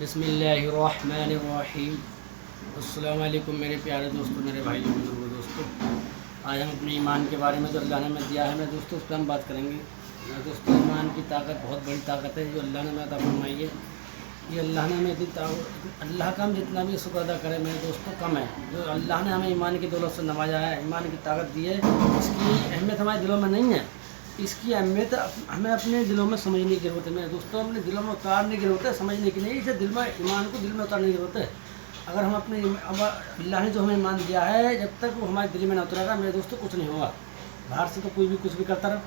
बिस्मिल्लाहिर्रहमानिर्रहीम। अस्सलाम वालेकुम मेरे प्यारे दोस्तों, मेरे भाइयों, बुजुर्गों, दोस्तों। आज हम अपने ईमान के बारे में जो अल्लाह ने हमें दिया है मेरे दोस्तों, उस पर हम बात करेंगे। मेरे दोस्तों, ईमान की ताकत बहुत बड़ी ताकत है जो अल्लाह ने हमें अता फरमाई है। ये अल्लाह ने हमें इतनी अल्लाह का हम जितना भी शुक्र अदा करें मेरे दोस्तों कम है। जो अल्लाह ने हमें ईमान की दौलत से नवाजा है, ईमान की ताकत दी है, इसकी अहमियत हमारे दिलों में नहीं है। इसकी अहमियत हमें अपने दिलों में समझने की ज़रूरत है मेरे दोस्तों, अपने दिलों में उतारने की ज़रूरत है, समझने की नहीं। इसे दिल में ईमान को दिल में उतारने की ज़रूरत है। अगर हम अपने अब अल्लाह ने जो हमें ईमान दिया है, जब तक वो हमारे दिल में ना उतरेगा मेरे दोस्तों कुछ नहीं होगा। बाहर से तो कोई भी कुछ भी करता रहो,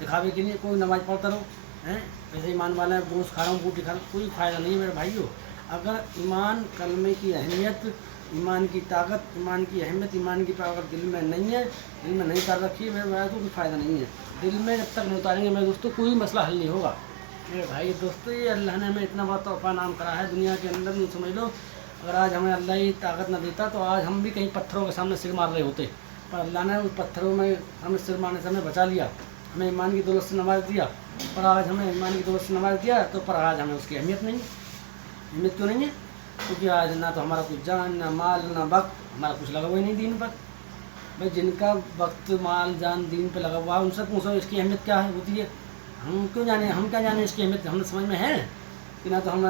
दिखावे के लिए, कोई नमाज़ पढ़ता रहो, हैं ऐसे ईमान वाला है, गोश्त खा रहा हूँ, बूटी खा रहा हूँ, कोई फ़ायदा नहीं है मेरे भाइयों। अगर ईमान, कलमे की अहमियत, ईमान की ताकत, ईमान की अहमियत, ईमान की पावर दिल में नहीं है, दिल में नहीं उतार रखी है मेरे भाई, तो कोई फ़ायदा नहीं है। दिल में जब तक नहीं उतारेंगे मेरे दोस्तों कोई मसला हल नहीं होगा मेरे भाई दोस्तों। ये अल्लाह ने हमें इतना बड़ा तोहफ़ा नाम करा है दुनिया के अंदर, नहीं समझ लो। अगर आज हमें अल्लाह ये ताकत न देता तो आज हम भी कहीं पत्थरों के सामने सिर मार रहे होते, पर अल्लाह ने उस पत्थरों में हमें सिर मारने से हमें बचा लिया, हमें ईमान की दौलत से नवाज दिया। पर आज हमें ईमान की दौलत से नवाज दिया तो पर आज हमें उसकी अहमियत नहीं है। अहमियत क्यों नहीं है? क्योंकि आज ना तो हमारा कुछ जान, ना माल, ना वक्त, हमारा कुछ लगा हुआ ही नहीं दीन पर। भाई जिनका वक्त, माल, जान दीन पे लगा हुआ है उनसे पूछो इसकी अहमियत क्या है होती है। हम क्यों जाने, हम क्या जाने इसकी अहमियत, हमें समझ में है कि ना तो हम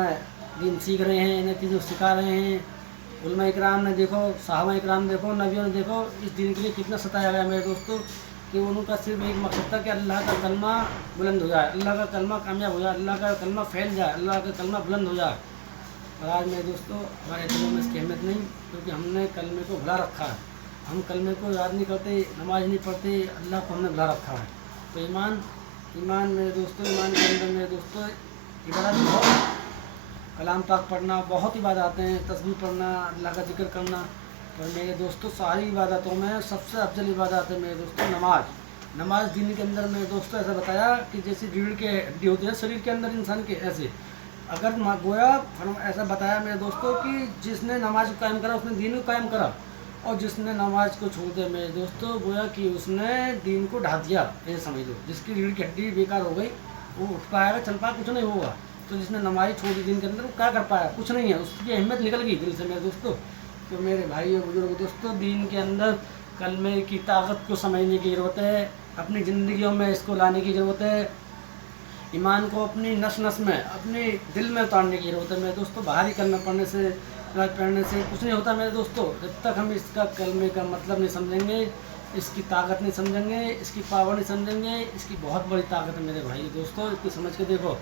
दीन सीख रहे हैं, ना चीज़ों सिखा रहे हैं। उलमा इकराम ने देखो, साहबा इकराम देखो, नबियों ने देखो, इस दीन के लिए कितना सताया गया मेरे दोस्तों, कि उनका सिर्फ एक मकसद था कि अल्लाह का कलमा बुलंद हो जाए, अल्लाह का कलमा कामयाब हो जाए, अल्लाह का कलमा फैल जाए, अल्लाह का कलमा बुलंद हो जाए। और आज मेरे दोस्तों हमारे दिलों में इसकी अहमियत नहीं, क्योंकि हमने कलमे को भुला रखा है। हम कलमे को याद नहीं करते, नमाज नहीं पढ़ते, अल्लाह को हमने भुला रखा है। तो ईमान, ईमान मेरे दोस्तों, ईमान के अंदर मेरे दोस्तों इबादत बहुत, कलाम पाक पढ़ना बहुत इबादतें हैं, तस्बीह पढ़ना, अल्लाह का जिक्र करना। और मेरे दोस्तों सारी इबादतों में सबसे अफजल इबादत है मेरे दोस्तों नमाज। नमाज दीन के अंदर मेरे दोस्तों ऐसा बताया कि जैसे रीढ़ के हड्डी होती है शरीर के अंदर इंसान के, ऐसे अगर गोया ऐसा बताया मेरे दोस्तों कि जिसने नमाज को कायम करा उसने दीन को कायम करा, और जिसने नमाज को छोड़ दिया मेरे दोस्तों गोया कि उसने दीन को ढा दिया। ये समझ लो, जिसकी रीढ़ की हड्डी बेकार हो गई वो उठ पाएगा, चल पाएगा, कुछ नहीं होगा। तो जिसने नमाज छोड़ दी दीन के अंदर वो क्या कर पाया, कुछ नहीं है, उसकी अहमियत निकल गई दिल से मेरे दोस्तों। तो मेरे भाइयों, बुजुर्ग दोस्तों, दीन के अंदर कलमे की ताकत को समझने की ज़रूरत है, अपनी ज़िंदगियों में इसको लाने की ज़रूरत है, ईमान को अपनी नस नस में, अपने दिल में उतारने की ज़रूरत है मेरे दोस्तों। बाहरी कलमा पढ़ने से, पढ़ने से कुछ नहीं होता मेरे दोस्तों। जब तक हम इसका कलमे का मतलब नहीं समझेंगे, इसकी ताकत नहीं समझेंगे, इसकी पावर नहीं समझेंगे, इसकी बहुत बड़ी ताकत है मेरे भाई दोस्तों। इसकी समझ के देखो,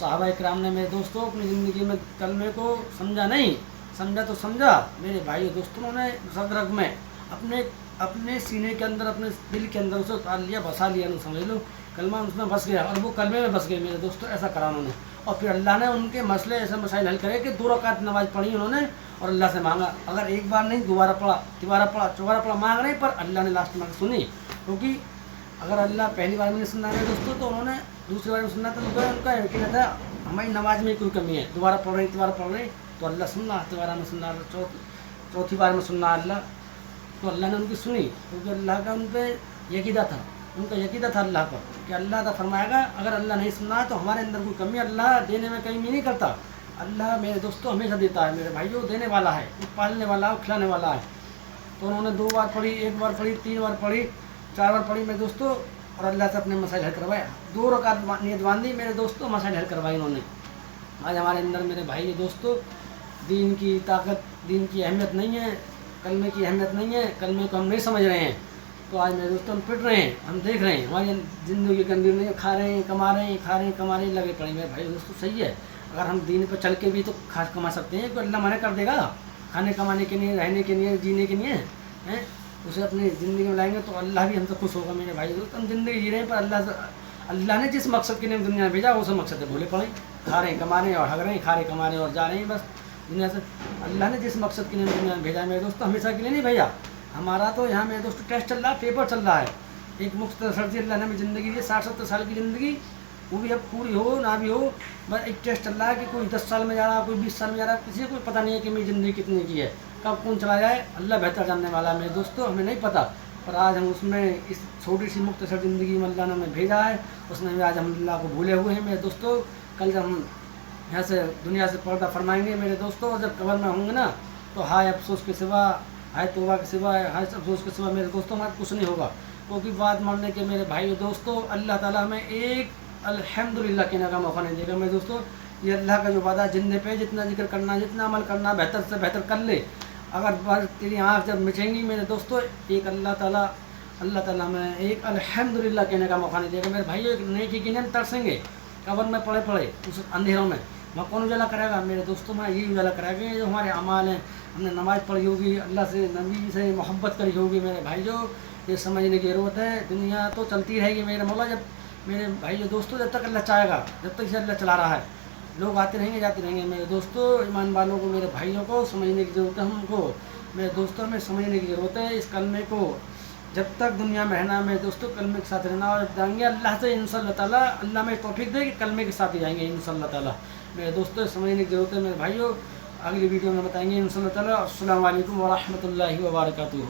सहाबा इकराम ने मेरे दोस्तों अपनी ज़िंदगी में कलमे को समझा नहीं, समझा तो समझा मेरे भाई दोस्तों, उन्होंने रग रग में अपने अपने सीने के अंदर, अपने दिल के अंदर उसे उतार लिया, बसा लिया, नहीं समझ लो, कलमा उसमें बस गया और वो कलमे में बस गए मेरे दोस्तों। ऐसा करा उन्होंने, और फिर अल्लाह ने उनके मसले ऐसे मसाइल हल करे कि 2 रकात नमाज पढ़ी उन्होंने और अल्लाह से मांगा। अगर एक बार नहीं, दोबारा पढ़ा, तिबारा पढ़ा, चौबारा पढ़ा, मांग रहे, पर अल्लाह ने लास्ट में सुनी। क्योंकि अगर अल्लाह पहली बार में नहीं सुनना है दोस्तों तो उन्होंने दूसरी बार में सुनना था, तो उनका यकीन था हमारी नमाज में कोई कमी है, दोबारा पढ़ रहे, तिबारा पढ़ रहे तो अल्लाह सुनना, तिबारा में सुनना, चौथी बार में सुनना अल्लाह, तो अल्लाह ने उनकी सुनी। क्योंकि अल्लाह का उन पर यकीदा था, उनका यकीदा था अल्लाह पर कि अल्लाह था फरमाएगा। अगर अल्लाह नहीं सुनना है तो हमारे अंदर कोई कमी, अल्लाह देने में कमी नहीं करता। अल्लाह मेरे दोस्तों हमेशा देता है मेरे भाइयों, देने वाला है, पालने वाला है, खिलाने वाला है। तो उन्होंने 2 बार पढ़ी, 1 बार पढ़ी, 3 बार पढ़ी, 4 बार पढ़ी मेरे दोस्तों, और अल्लाह से अपने मसाइल हल करवाया। 2 रकात नियत बांधी मेरे दोस्तों, मसाइल हल करवाई उन्होंने। आज हमारे अंदर मेरे भाई दोस्तों दीन की ताकत, दीन की अहमियत नहीं है, कलमे की अहमियत नहीं है, कलमे को हम नहीं समझ रहे हैं। तो आज मेरे दोस्तों हम पिट रहे हैं, हम देख रहे हैं हमारी ज़िंदगी के अंदर नहीं, खा रहे हैं, कमा रहे हैं, खा रहे हैं, कमा रहे हैं, लगे पड़े मेरे भाई दोस्तों। सही है, अगर हम दीन पर चल के भी तो खास कमा सकते हैं, तो अल्लाह मना कर देगा खाने कमाने के लिए, रहने के लिए, जीने के लिए, हैं उसे अपनी ज़िंदगी में लाएंगे तो अल्लाह भी हमसे खुश होगा मेरे भाई दोस्त। हम ज़िंदगी जी रहे हैं, पर अल्लाह ने जिस मकसद के लिए दुनिया में भेजा वो सब मकसद है भूले पड़े, खा रहे हैं, कमा रहे हैं और हग रहे हैं, खा रहे, कमा रहे हैं और जा रहे हैं बस दुनिया से। अल्लाह ने जिस मकसद के लिए दुनिया में भेजा है मेरे दोस्तों, हमेशा के लिए नहीं भेजा। हमारा तो यहाँ मेरे दोस्तों टेस्ट चल रहा है, पेपर चल रहा है। एक मुख्तसर सी अल्लाह ने हमें ज़िंदगी दी, 60-70 साल की ज़िंदगी, वो भी अब पूरी हो ना भी हो, बस एक टेस्ट चल रहा है कि कोई 10 साल में जा रहा है, कोई 20 साल में जा रहा है, किसी को पता नहीं है कि मेरी ज़िंदगी कितनी की है, कब कौन चला जाए, अल्लाह बेहतर जानने वाला है मेरे दोस्तों, हमें नहीं पता। पर आज हम उसमें इस छोटी सी मुख्तसर ज़िंदगी में अल्लाह ने हमें भेजा है, उसमें भी आज हम अल्लाह को भूले हुए हैं मेरे दोस्तों। कल जब हम यहाँ से दुनिया से पर्दा फरमाएंगे मेरे दोस्तों। और जब कब्र में होंगे ना तो हाय अफसोस के सिवा, हाय तौबा के सिवा, हाय अफसोस के सिवा मेरे दोस्तों हमारा कुछ नहीं होगा। क्योंकि बात मानने के मेरे भाइयों दोस्तों, अल्लाह ताला हमें एक अल्हम्दुलिल्लाह कहने का मौका नहीं देगा मेरे दोस्तों। ये अल्लाह का जो वादा, जिंदे पे जितना जिक्र करना, जितना अमल करना, बेहतर से बेहतर कर ले। अगर बस तेरी आँख जब मिचेंगी मेरे दोस्तों, एक अल्लाह ताला हमें एक अल्हम्दुलिल्लाह कहने का मौका नहीं देगा मेरे भाइयों। एक नेकी की हम तरसेंगे कब्र में पड़े पड़े उस अंधेरों में, वहाँ कौन उजाला कराएगा मेरे दोस्तों? मैं यही उजाला कराएंगे जो हमारे अमाल हैं। हमने नमाज़ पढ़ी होगी, अल्लाह से नबी से मोहब्बत करी होगी मेरे भाइयों। ये समझने की ज़रूरत है। दुनिया तो चलती रहेगी मेरे मौला, जब मेरे भाइयों दोस्तों जब तक अल्लाह चाहेगा, जब तक इसे अल्लाह चला रहा है। लोग आते रहेंगे जाते रहेंगे मेरे दोस्तों। ईमान वालों को, मेरे भाइयों को समझने की ज़रूरत है हमको मेरे दोस्तों, में समझने की ज़रूरत है इस कलमे को। जब तक दुनिया में रहना मेरे दोस्तों, कलमे के साथ रहना। और जब जाएंगे अल्लाह से इंशाअल्लाह ताला, अल्लाह में तौफीक दे कि कलमे के साथ ही जाएंगे इंशाअल्लाह ताला मेरे दोस्तों। समझने की ज़रूरत है मेरे भाइयों। अगली वीडियो में बताएंगे इंशाअल्लाह ताला। अस्सलामु अलैकुम व रहमतुल्लाहि व बरकातुहू।